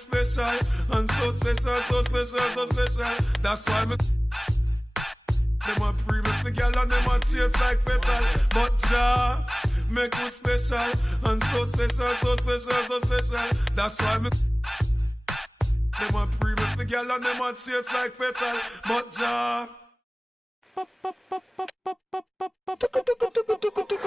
special, and so special, so special, so special. That's why me. Them a pre-miss the girl and them a chase like petal. But Jah make you special, and so special, so special, so special. That's why me. Them a pre-miss the girl and them a chase like petal. But Jah.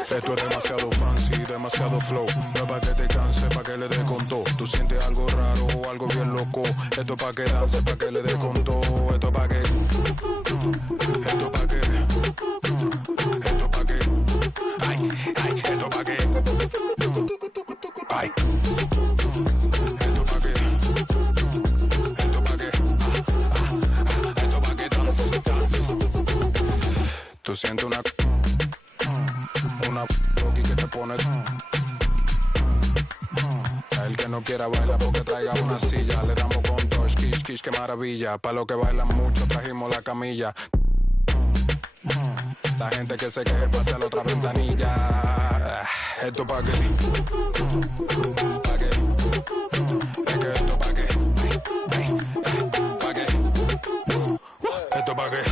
Esto es demasiado fancy, demasiado flow. No es pa' que te canse, pa' que le dé con todo. Tú sientes algo raro o algo bien loco. Esto es pa' que dance, pa' que le dé con todo. Esto es pa' que. Esto es pa' que. Esto es pa' que. Ay, ay, esto es pa' que. Ay. Esto es pa' que. Esto es pa' que. Esto es pa' que dance, dance. Tú sientes una loqui que te pone. A el que no quiera bailar porque traiga una silla. Le damos con dos, kish, kish, qué maravilla. Pa' los que bailan mucho trajimos la camilla. La gente que se queje pase a la otra ventanilla. Esto pa' qué. Pa' qué. Es que esto pa' qué. Pa' qué. Esto pa' qué.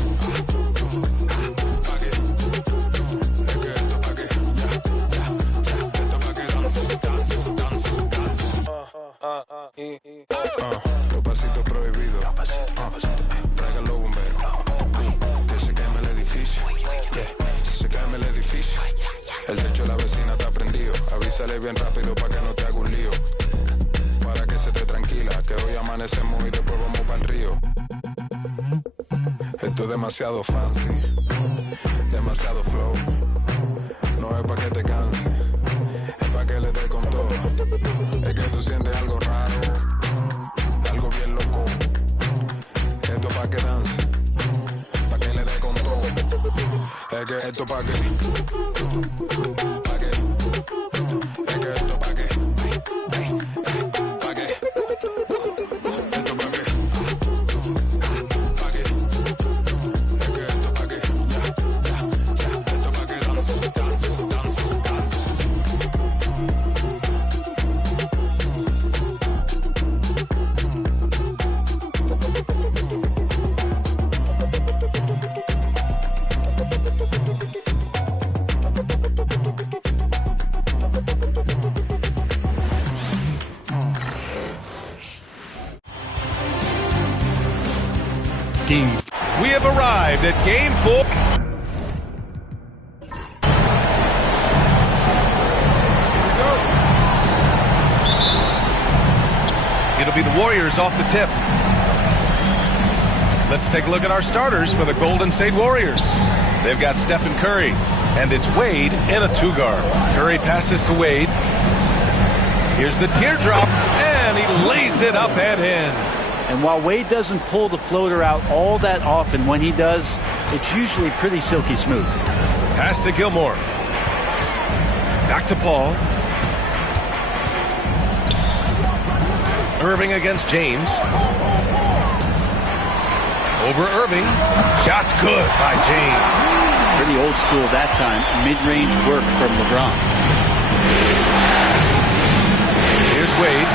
Los pasitos prohibidos. Traigan los bomberos. Que se queme el edificio. Si se queme el edificio. El techo de la vecina está prendido. Avísale bien rápido para que no te haga un lío. Para que se esté tranquila. Que hoy amanecemos y después vamos para el río. Esto es demasiado fancy. Demasiado flow. No es para que te canse. Es para que le dé con todo. Es que tú sientes algo raro, algo bien loco. Esto pa' que dance, pa' que le dé con todo. Es que esto pa' que, pa' que, es que esto pa' que, pa' que, esto pa' que, pa' que, es que esto pa' que, esto pa' que dance, dance, dance, dance. We have arrived at Game 4. It'll be the Warriors off the tip. Let's take a look at our starters for the Golden State Warriors. They've got Stephen Curry, and it's Wade in a two-guard. Curry passes to Wade. Here's the teardrop, and he lays it up and in. And while Wade doesn't pull the floater out all that often, when he does, it's usually pretty silky smooth. Pass to Gilmore. Back to Paul. Irving against James. Over Irving. Shot's good by James. Pretty old school that time. Mid-range work from LeBron. Here's Wade.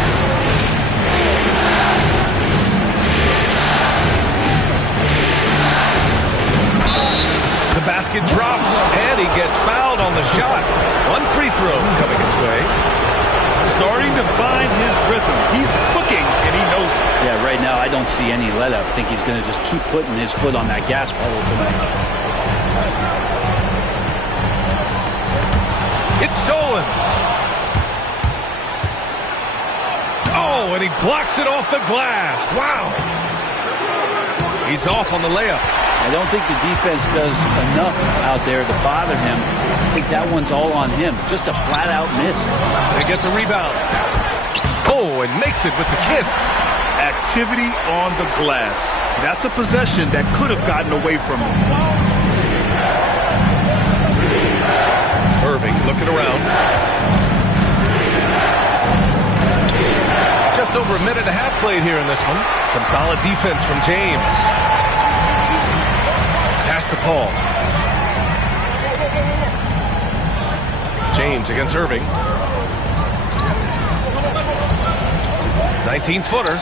The basket drops, and he gets fouled on the shot. One free throw coming his way. Starting to find his rhythm. He's cooking, and he knows it. Yeah, right now I don't see any let up. I think he's going to just keep putting his foot on that gas pedal tonight. It's stolen. Oh, and he blocks it off the glass. Wow. He's off on the layup. I don't think the defense does enough out there to bother him. I think that one's all on him. Just a flat-out miss. They get the rebound. Oh, and makes it with the kiss. Activity on the glass. That's a possession that could have gotten away from him. Irving looking around. Just over a minute and a half played here in this one. Some solid defense from James. Pass to Paul. James against Irving. 19-footer.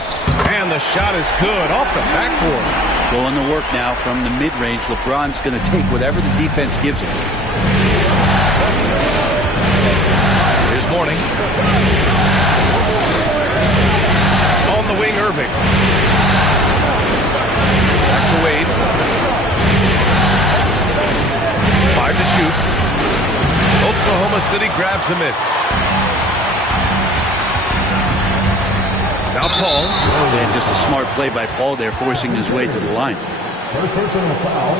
And the shot is good off the backboard. Going to work now from the mid-range. LeBron's going to take whatever the defense gives him. Here's Mourning. On the wing, Irving. Back to Wade. 5 to shoot. Oklahoma City grabs a miss. Now Paul. And just a smart play by Paul there, forcing his way to the line. First personal foul.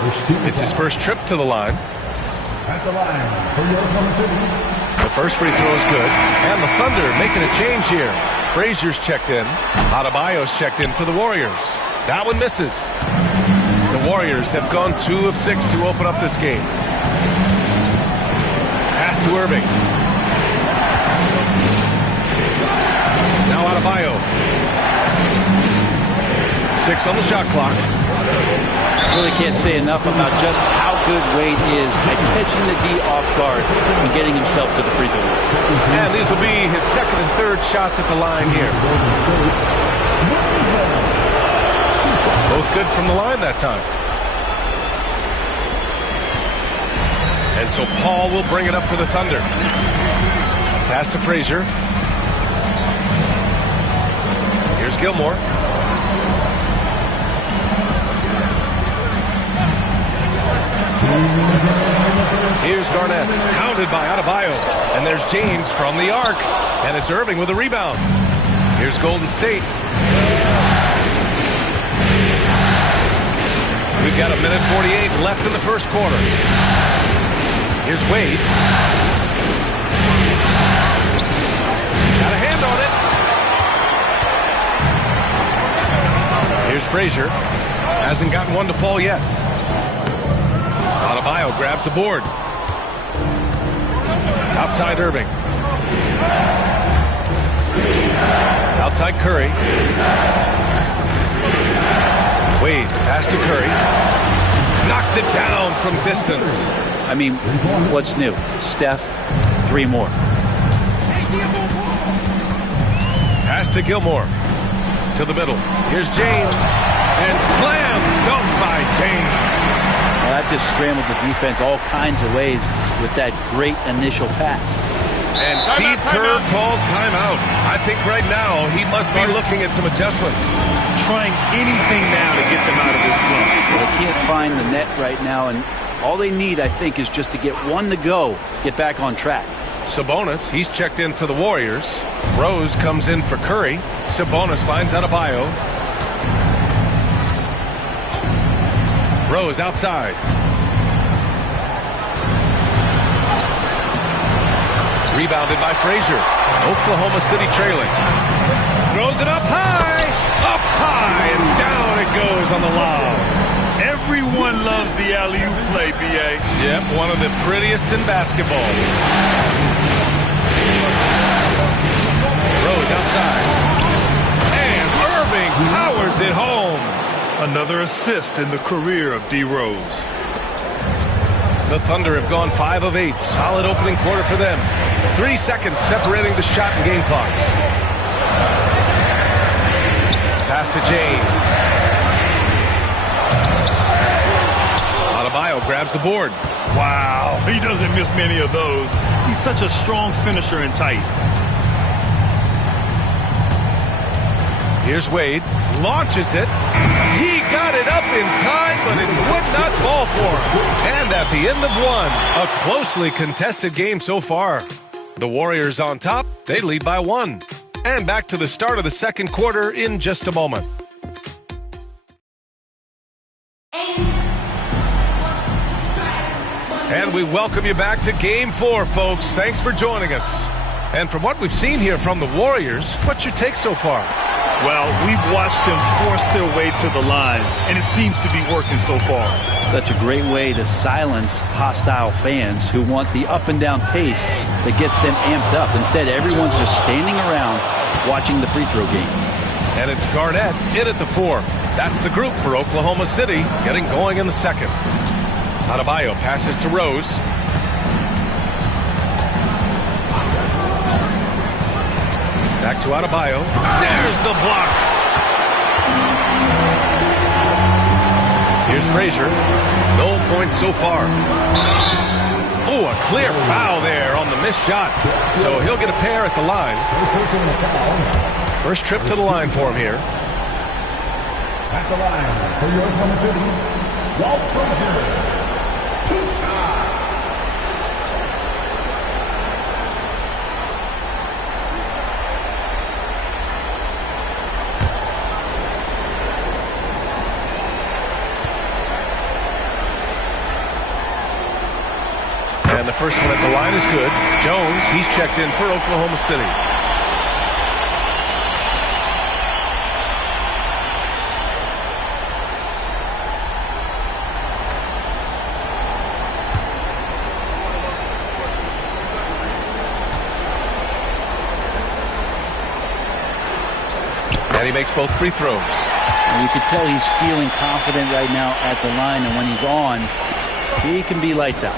First team It's his first trip to the line. at the line for Oklahoma City. The first free throw is good. And the Thunder making a change here. Frazier's checked in. Adebayo's checked in for the Warriors. That one misses. The Warriors have gone 2 of 6 to open up this game. Pass to Irving. Now Adebayo. 6 on the shot clock. Really can't say enough about just how good Wade is at catching the D off guard and getting himself to the free throw line. And these will be his second and third shots at the line here. Both good from the line that time. And so Paul will bring it up for the Thunder. Pass to Frazier. Here's Gilmore. Here's Garnett, pounded by Adebayo. And there's James from the arc. And it's Irving with a rebound. Here's Golden State. We've got 1:48 left in the first quarter. Here's Wade. Got a hand on it. Here's Frazier. Hasn't gotten one to fall yet. Adebayo grabs the board. Outside Irving. Outside Curry. Wade, pass to Curry. Knocks it down from distance. I mean, what's new? Steph, 3 more. Pass to Gilmore. To the middle. Here's James. And slam dunk by James. Well, that just scrambled the defense all kinds of ways with that great initial pass. And Steve Kerr calls timeout. I think right now he must be looking at some adjustments. Trying anything now to get them out of this slump. They can't find the net right now, and all they need, I think, is just to get one to go, get back on track. Sabonis, he's checked in for the Warriors. Rose comes in for Curry. Sabonis finds Adebayo. Rose outside. Rebounded by Frazier. Oklahoma City trailing. Throws it up high, and down it goes on the lob. Everyone loves the alley-oop play, B.A. Yep, one of the prettiest in basketball. Rose outside. And Irving powers it home. Another assist in the career of D. Rose. The Thunder have gone 5 of 8. Solid opening quarter for them. 3 seconds separating the shot and game clocks. Pass to James. Adebayo grabs the board. Wow, he doesn't miss many of those. He's such a strong finisher and tight. Here's Wade. Launches it. He got it up in time, but it would not fall for him. And at the end of one, a closely contested game so far. The Warriors on top. They lead by 1. And back to the start of the second quarter in just a moment. And we welcome you back to Game 4, folks. Thanks for joining us. And from what we've seen here from the Warriors, what's your take so far? Well, we've watched them force their way to the line, and it seems to be working so far. Such a great way to silence hostile fans who want the up and down pace that gets them amped up. Instead, everyone's just standing around watching the free throw game. And it's Garnett in at the 4. That's the group for Oklahoma City, getting going in the second. Adebayo passes to Back to Adebayo. There's the block. Here's Frazier. No points so far. Oh, a clear foul there on the missed shot. So he'll get a pair at the line. First trip to the line for him here. At the line for your Oklahoma City, Walt Frazier. 2 shots. And the first one at the line is good. Jones, he's checked in for Oklahoma City. And he makes both free throws. And you can tell he's feeling confident right now at the line, and when he's on, he can be lights out.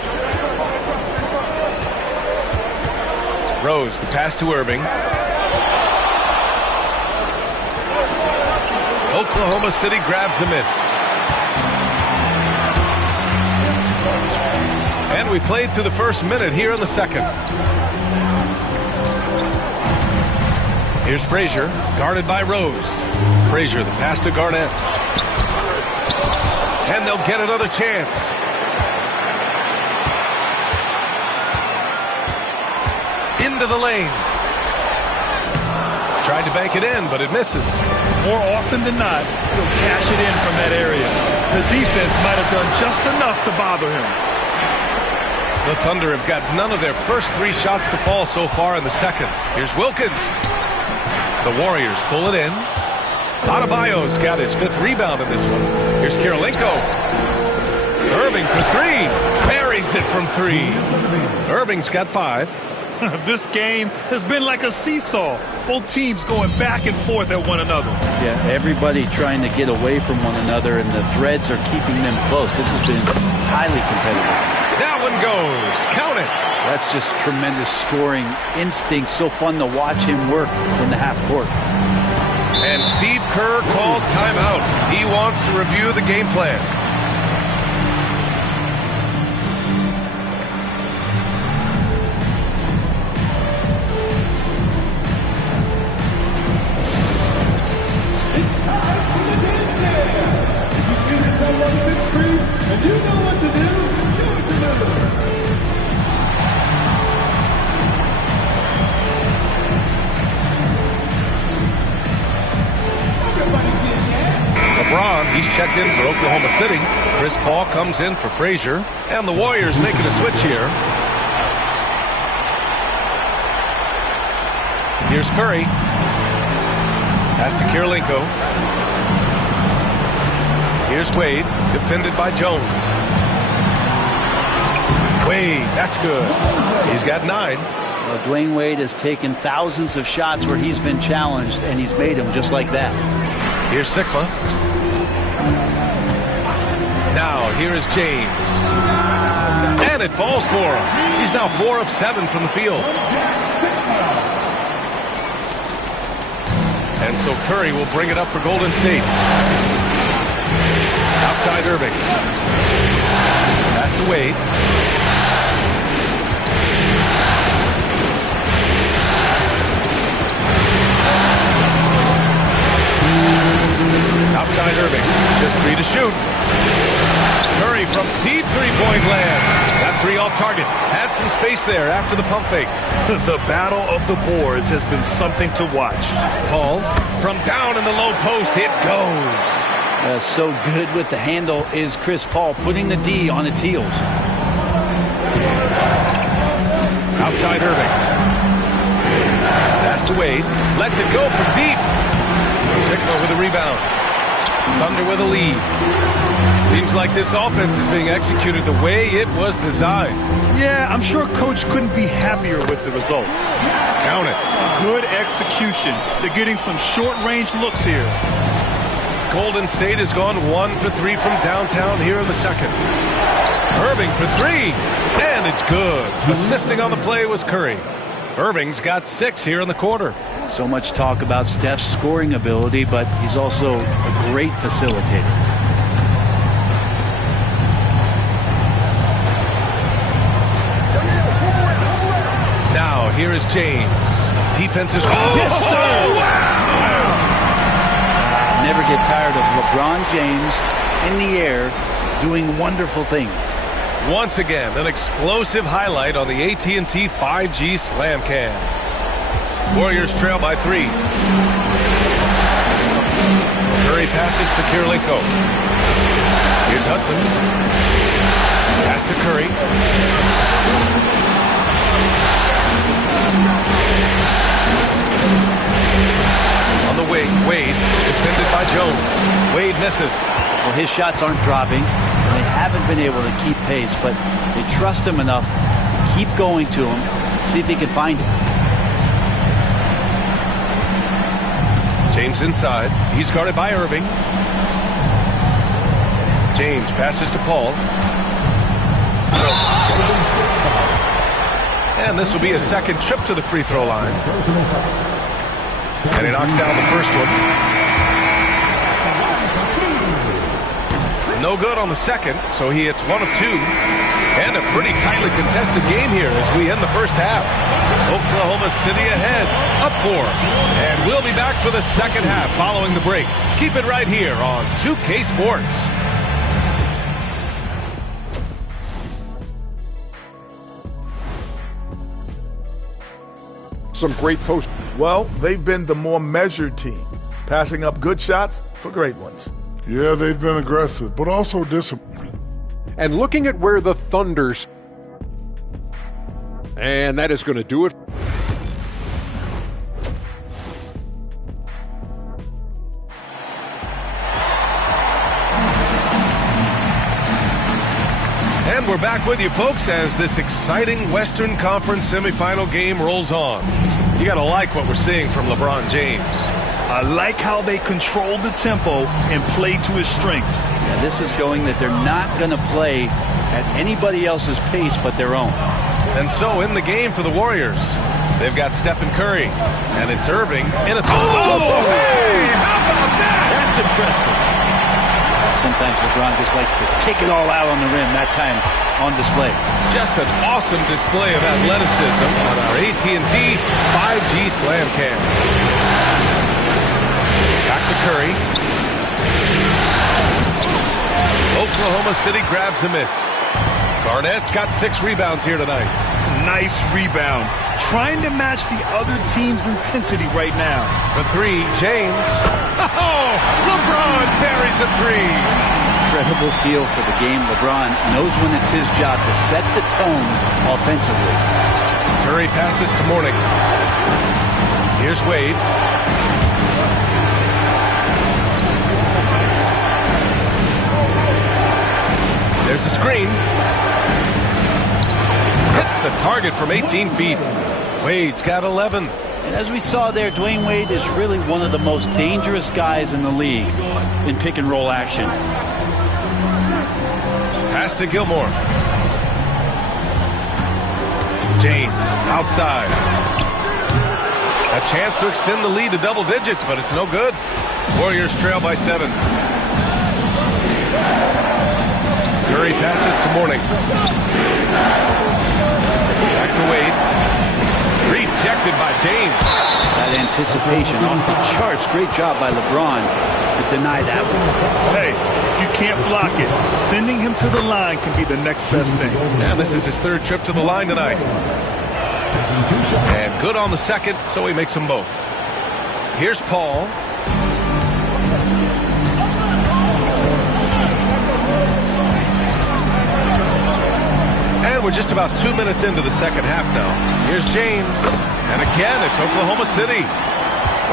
Rose, the pass to Irving. Oklahoma City grabs the miss. And we played through the first minute here in the second. Here's Frazier, guarded by Rose. Frazier, the pass to Garnett. And they'll get another chance. Into the lane. Tried to bank it in, but it misses. More often than not, he'll cash it in from that area. The defense might have done just enough to bother him. The Thunder have got none of their first 3 shots to fall so far in the second. Here's Wilkins. The Warriors pull it in. Adebayo's got his 5th rebound in this one. Here's Kirilenko. Irving for 3. Buries it from 3. Irving's got 5. This game has been like a seesaw. Both teams going back and forth at one another. Yeah, everybody trying to get away from one another, and the threads are keeping them close. This has been highly competitive. That one goes. Count it. That's just tremendous scoring instinct. So fun to watch him work in the half court. And Steve Kerr calls timeout. He wants to review the game plan. It's time for the dance jam. If you see yourself on the big screen and you know what to do, show us a move. LeBron, he's checked in for Oklahoma City. Chris Paul comes in for Frazier. And the Warriors making a switch here. Here's Curry. Pass to Kirilenko. Here's Wade, defended by Jones. Wade, that's good. He's got 9. Well, Dwayne Wade has taken thousands of shots where he's been challenged, and he's made them just like that. Here's Sigma. Now, here is James. And it falls for him. He's now 4 of 7 from the field. And so Curry will bring it up for Golden State. Outside Irving. Pass to Wade. Outside Irving. Just 3 to shoot. Curry from deep three-point land. That 3 off target. Had some space there after the pump fake. The battle of the boards has been something to watch. Paul from down in the low post. It goes. So good with the handle is Chris Paul, putting the D on its heels. Outside Irving. Pass to Wade. Lets it go from deep. Sigma with a rebound. Thunder with a lead. Seems like this offense is being executed the way it was designed. Yeah, I'm sure Coach couldn't be happier with the results. Count it. Good execution. They're getting some short-range looks here. Golden State has gone 1 for 3 from downtown here in the second. Irving for 3. And it's good. Assisting on the play was Curry. Irving's got 6 here in the quarter. So much talk about Steph's scoring ability, but he's also a great facilitator. Now, here is James. Defense is... Oh, yes, sir! Oh, wow! Never get tired of LeBron James in the air doing wonderful things. Once again, an explosive highlight on the AT&T 5G Slam Cam. Warriors trail by 3. Curry passes to Kirilenko. Here's Hudson. Pass to Curry. On the wing, Wade, defended by Jones. Wade misses. Well, his shots aren't dropping, and they haven't been able to keep pace, but they trust him enough to keep going to him, see if he can find it. James inside. He's guarded by Irving. James passes to Paul. And this will be his second trip to the free throw line. And he knocks down the first one. No good on the second, so he hits 1 of 2. And a pretty tightly contested game here as we end the first half. Oklahoma City ahead, up 4. And we'll be back for the second half following the break. Keep it right here on 2K Sports. Some great post. Well, they've been the more measured team, passing up good shots for great ones. Yeah, they've been aggressive, but also disciplined. And looking at where the Thunder... And that is going to do it. And we're back with you, folks, as this exciting Western Conference semifinal game rolls on. You got to like what we're seeing from LeBron James. I like how they control the tempo and play to his strengths. Yeah, this is showing that they're not going to play at anybody else's pace but their own. And so in the game for the Warriors, they've got Stephen Curry, and it's Irving in a... Oh, hey, how about that? That's impressive. Sometimes LeBron just likes to take it all out on the rim, that time on display. Just an awesome display of athleticism on our AT&T 5G Slam Cam. Back to Curry. Oklahoma City grabs a miss. Garnett's got 6 rebounds here tonight. Nice rebound. Trying to match the other team's intensity right now. For 3, James. Oh, LeBron buries a 3. Incredible feel for the game. LeBron knows when it's his job to set the tone offensively. Curry passes to Mourning. Here's Wade. There's a screen. Hits the target from 18 feet. Wade's got 11. And as we saw there, Dwayne Wade is really one of the most dangerous guys in the league in pick and roll action. Pass to Gilmore. James outside. A chance to extend the lead to double digits, but it's no good. Warriors trail by 7. Curry passes to Mourning. Back to Wade. Rejected by James. That anticipation off the charts. Great job by LeBron to deny that one. Hey, if you can't block it, sending him to the line can be the next best thing. Yeah, this is his 3rd trip to the line tonight. And good on the second, so he makes them both. Here's Paul. And we're just about 2 minutes into the second half now. Here's James. And again, it's Oklahoma City.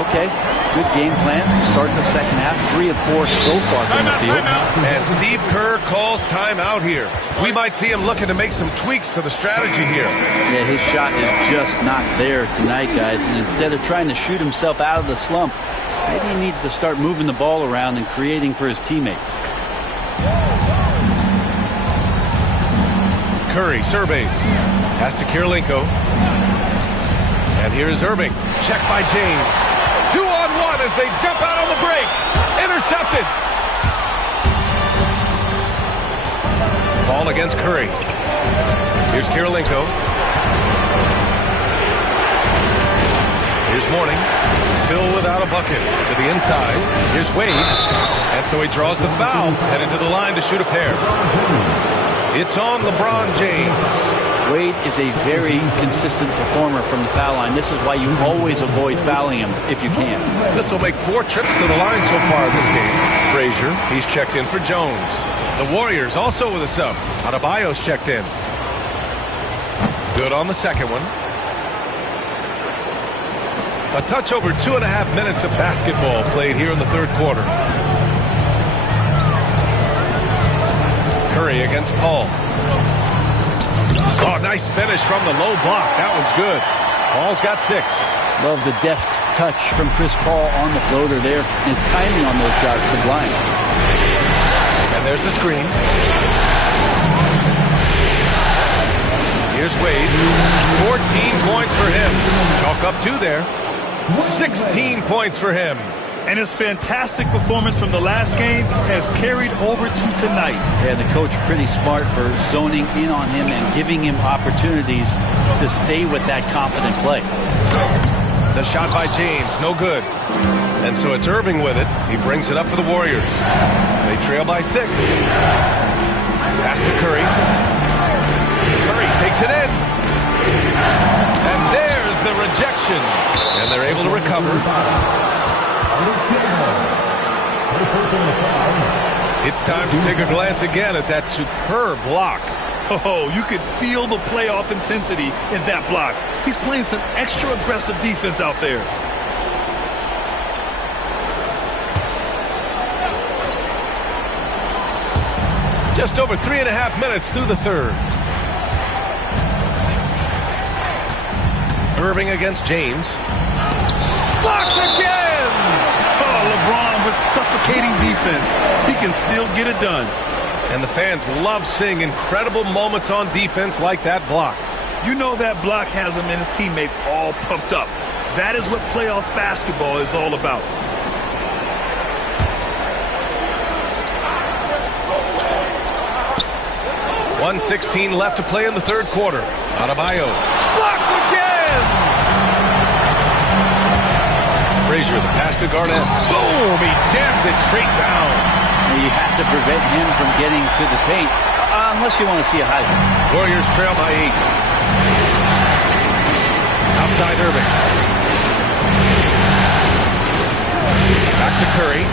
Okay, good game plan. Start the second half. 3 of 4 so far from the field. And Steve Kerr calls timeout here. We might see him looking to make some tweaks to the strategy here. Yeah, his shot is just not there tonight, guys. And instead of trying to shoot himself out of the slump, maybe he needs to start moving the ball around and creating for his teammates. Curry surveys. Pass to Kirilenko. And here's Irving. Check by James. 2-on-1 as they jump out on the break. Intercepted. Ball against Curry. Here's Kirilenko. Here's Mourning. Still without a bucket. To the inside. Here's Wade. And so he draws the foul. Headed to the line to shoot a pair. It's on LeBron James. Wade is a very consistent performer from the foul line. This is why you always avoid fouling him if you can. This will make 4 trips to the line so far this game. Frazier, he's checked in for Jones. The Warriors also with a sub. Adebayo's checked in. Good on the second one. A touch over 2.5 minutes of basketball played here in the third quarter. Curry against Paul. Oh, nice finish from the low block. That one's good. Paul's got 6. Love the deft touch from Chris Paul on the floater there. His timing on those shots sublime. And there's the screen. Here's Wade. 14 points for him. Chalk up 2 there. 16 points for him. And his fantastic performance from the last game has carried over to tonight. Yeah, the coach pretty smart for zoning in on him and giving him opportunities to stay with that confident play. The shot by James, no good. And so it's Irving with it. He brings it up for the Warriors. They trail by 6. Pass to Curry. Curry takes it in. And there's the rejection. And they're able to recover. It's time to take a glance again at that superb block. Oh, you could feel the playoff intensity in that block. He's playing some extra aggressive defense out there. Just over 3.5 minutes through the third. Irving against James. Blocked again! Oh, LeBron with suffocating defense. He can still get it done. And the fans love seeing incredible moments on defense like that block. You know that block has him and his teammates all pumped up. That is what playoff basketball is all about. .116 left to play in the third quarter. Adebayo. Blocked again! Frazier, the pass to Garnett. Boom! He jams it straight down. You have to prevent him from getting to the paint, unless you want to see a highlight. Warriors trail by 8. Outside Irving. Back to Curry.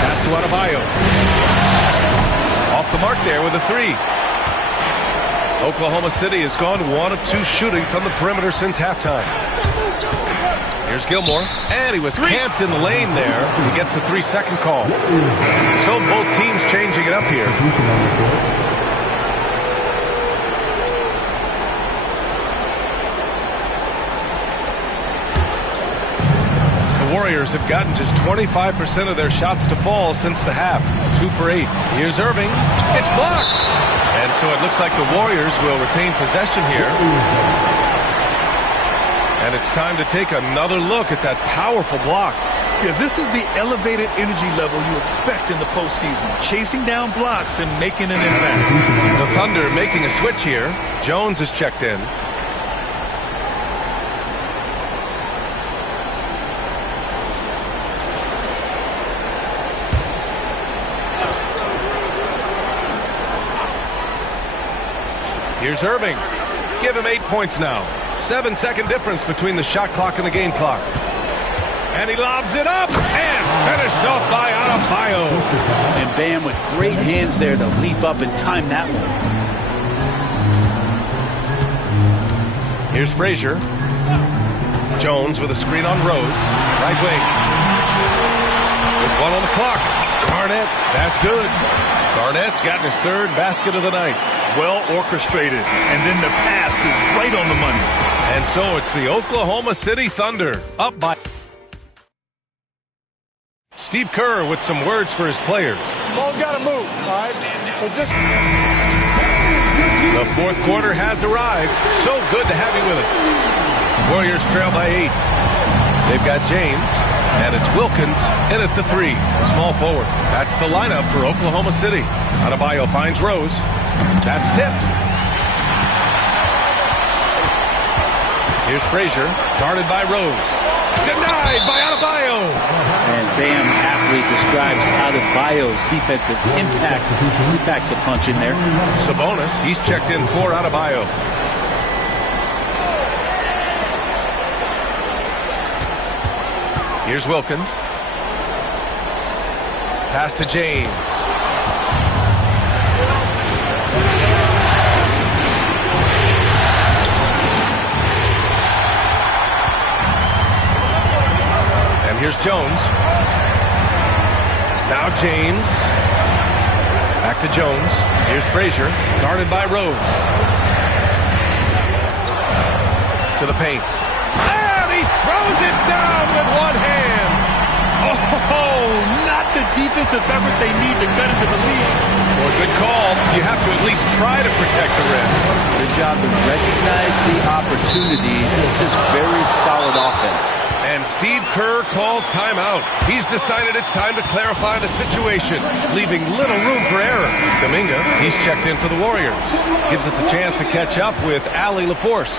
Pass to Adebayo. Off the mark there with a 3. Oklahoma City has gone 1 of 2 shooting from the perimeter since halftime. Here's Gilmore, and he was camped in the lane there. He gets a 3-second call. So both teams changing it up here. The Warriors have gotten just 25% of their shots to fall since the half. 2 for 8. Here's Irving. It's blocked. And so it looks like the Warriors will retain possession here. And it's time to take another look at that powerful block. Yeah, this is the elevated energy level you expect in the postseason. Chasing down blocks and making an impact. The Thunder making a switch here. Jones is checked in. Here's Irving. Give him 8 points now. 7-second difference between the shot clock and the game clock. And he lobs it up and finished off by Adebayo. And Bam with great hands there to leap up and time that one. Here's Frazier. Jones with a screen on Rose. Right wing. With 1 on the clock. Garnett. That's good. Garnett's gotten his 3rd basket of the night. Well orchestrated. And then the pass is right on the money. And so it's the Oklahoma City Thunder up by... Steve Kerr with some words for his players. Ball's got to move, all right? It's just... The fourth quarter has arrived. So good to have you with us. Warriors trail by 8. They've got James, and it's Wilkins in at the 3, small forward. That's the lineup for Oklahoma City. Adebayo finds Rose. That's tipped. Here's Frazier, guarded by Rose. Denied by Adebayo. And Bam aptly describes Adebayo's defensive impact. He packs a punch in there. Sabonis, he's checked in for Adebayo. Here's Wilkins. Pass to James. And here's Jones. Now James. Back to Jones. Here's Frazier, guarded by Rose. To the paint. And he throws it down with one hand. Oh, not the defensive effort they need to cut into the lead. Well, good call. You have to at least try to protect the rim. Good job to recognize the opportunity. It's just very solid offense. And Steve Kerr calls timeout. He's decided it's time to clarify the situation, leaving little room for error. Dominga, he's checked in for the Warriors. Gives us a chance to catch up with Allie LaForce.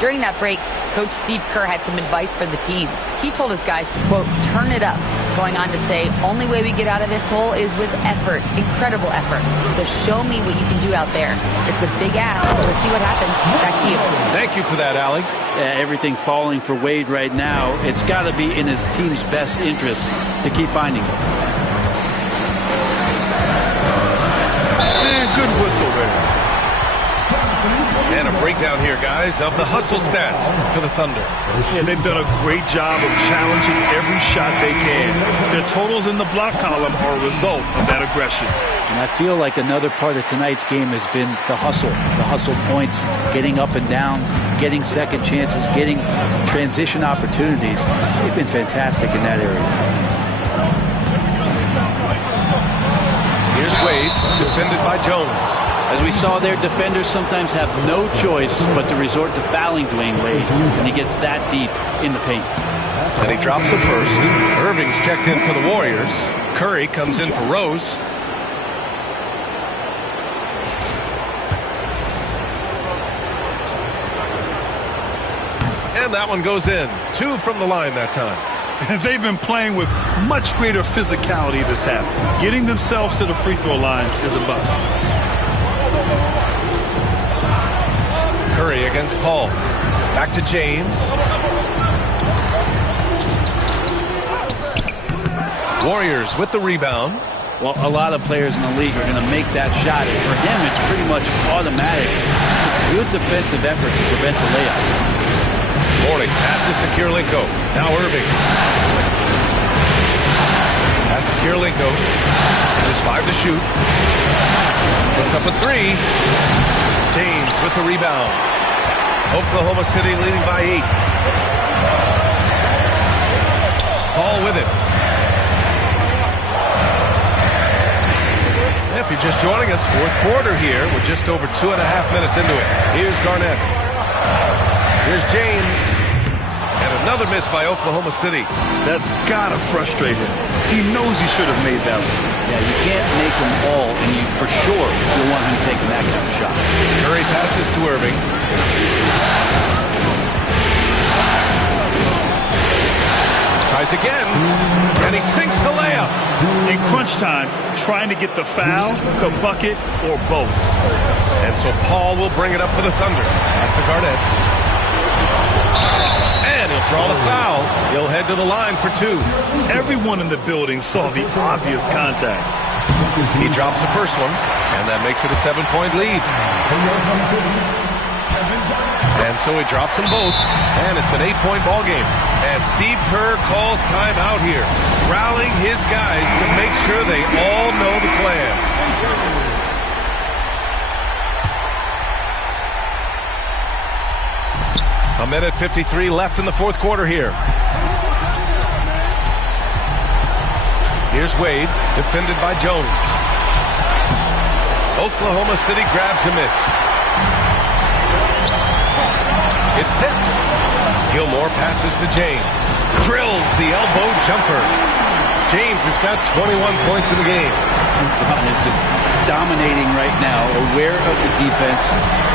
During that break, Coach Steve Kerr had some advice for the team. He told his guys to, quote, turn it up, going on to say, only way we get out of this hole is with effort, incredible effort. So show me what you can do out there. It's a big ask. We'll see what happens. Back to you. Thank you for that, Allie. Everything falling for Wade right now. It's got to be in his team's best interest to keep finding it. And good whistle there. And a breakdown here, guys, of the hustle stats for the Thunder. Yeah, they've done a great job of challenging every shot they can. Their totals in the block column are a result of that aggression. And I feel like another part of tonight's game has been the hustle points, getting up and down, getting second chances, getting transition opportunities. They've been fantastic in that area. Here's Wade, defended by Jones. As we saw there, defenders sometimes have no choice but to resort to fouling Dwayne Wade, and he gets that deep in the paint. And he drops it first. Irving's checked in for the Warriors. Curry comes in for Rose. And that one goes in. 2 from the line that time. They've been playing with much greater physicality this half. Getting themselves to the free throw line is a bust. Curry against Paul. Back to James. Warriors with the rebound. Well, a lot of players in the league are going to make that shot. And for him, it's pretty much automatic. It's a good defensive effort to prevent the layup. Morning passes to Kirilenko. Now Irving. Pass to Kirilenko. There's 5 to shoot. Puts up a 3. James with the rebound. Oklahoma City leading by 8. Paul with it. If you're just joining us, fourth quarter here. We're just over 2.5 minutes into it. Here's Garnett. Here's James. And another miss by Oklahoma City. That's gotta frustrate him. He knows he should have made that one. Yeah, you can't make them all, and you for sure you'll want him taking that kind of shot. Curry passes to Irving. Tries again, and he sinks the layup. In crunch time, trying to get the foul, the bucket, or both. And so Paul will bring it up for the Thunder. Pass to Garnett. And he'll draw the foul. He'll head to the line for 2. Everyone in the building saw the obvious contact. He drops the first one, and that makes it a 7-point lead. And so he drops them both, and it's an 8-point ball game. And Steve Kerr calls timeout here, rallying his guys to make sure they all know the plan. A minute 53 left in the fourth quarter here. Here's Wade, defended by Jones. Oklahoma City grabs a miss. It's tipped. Gilmore passes to James. Drills the elbow jumper. James has got 21 points in the game. LeBron is just dominating right now, aware of the defense,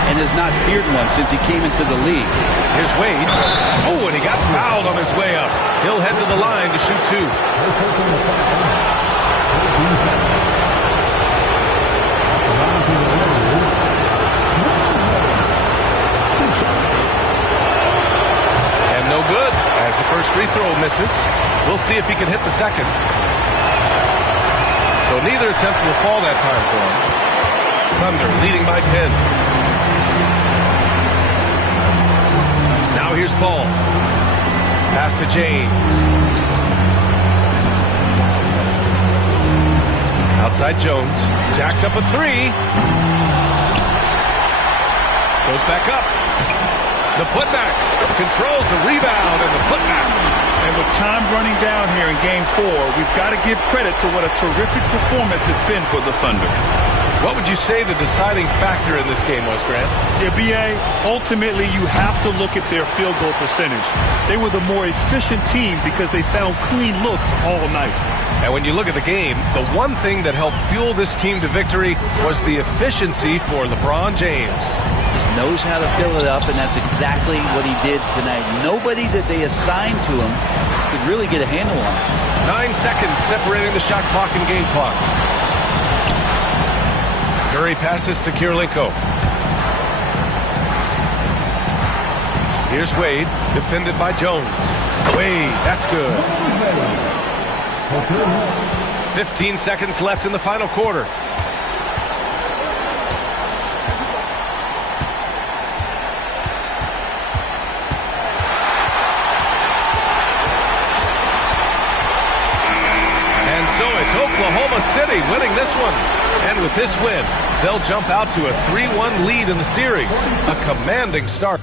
and has not feared one since he came into the league. Here's Wade. Oh, and he got fouled on his way up. He'll head to the line to shoot two. And no good, as the first free throw misses. We'll see if he can hit the second. So neither attempt will fall that time for him. Thunder leading by 10. Now here's Paul. Pass to James. Outside Jones. Jacks up a three. Goes back up. The putback. Controls the rebound and the putback. And with time running down here in Game 4, we've got to give credit to what a terrific performance it's been for the Thunder. What would you say the deciding factor in this game was, Grant? Yeah, B.A., ultimately you have to look at their field goal percentage. They were the more efficient team because they found clean looks all night. And when you look at the game, the one thing that helped fuel this team to victory was the efficiency for LeBron James. Just knows how to fill it up, and that's exactly what he did tonight. Nobody that they assigned to him could really get a handle on it. 9 seconds separating the shot clock and game clock. Curry passes to Kirilenko. Here's Wade, defended by Jones. Wade, that's good. 15 seconds left in the final quarter. Oklahoma City winning this one. And with this win, they'll jump out to a 3-1 lead in the series. A commanding start.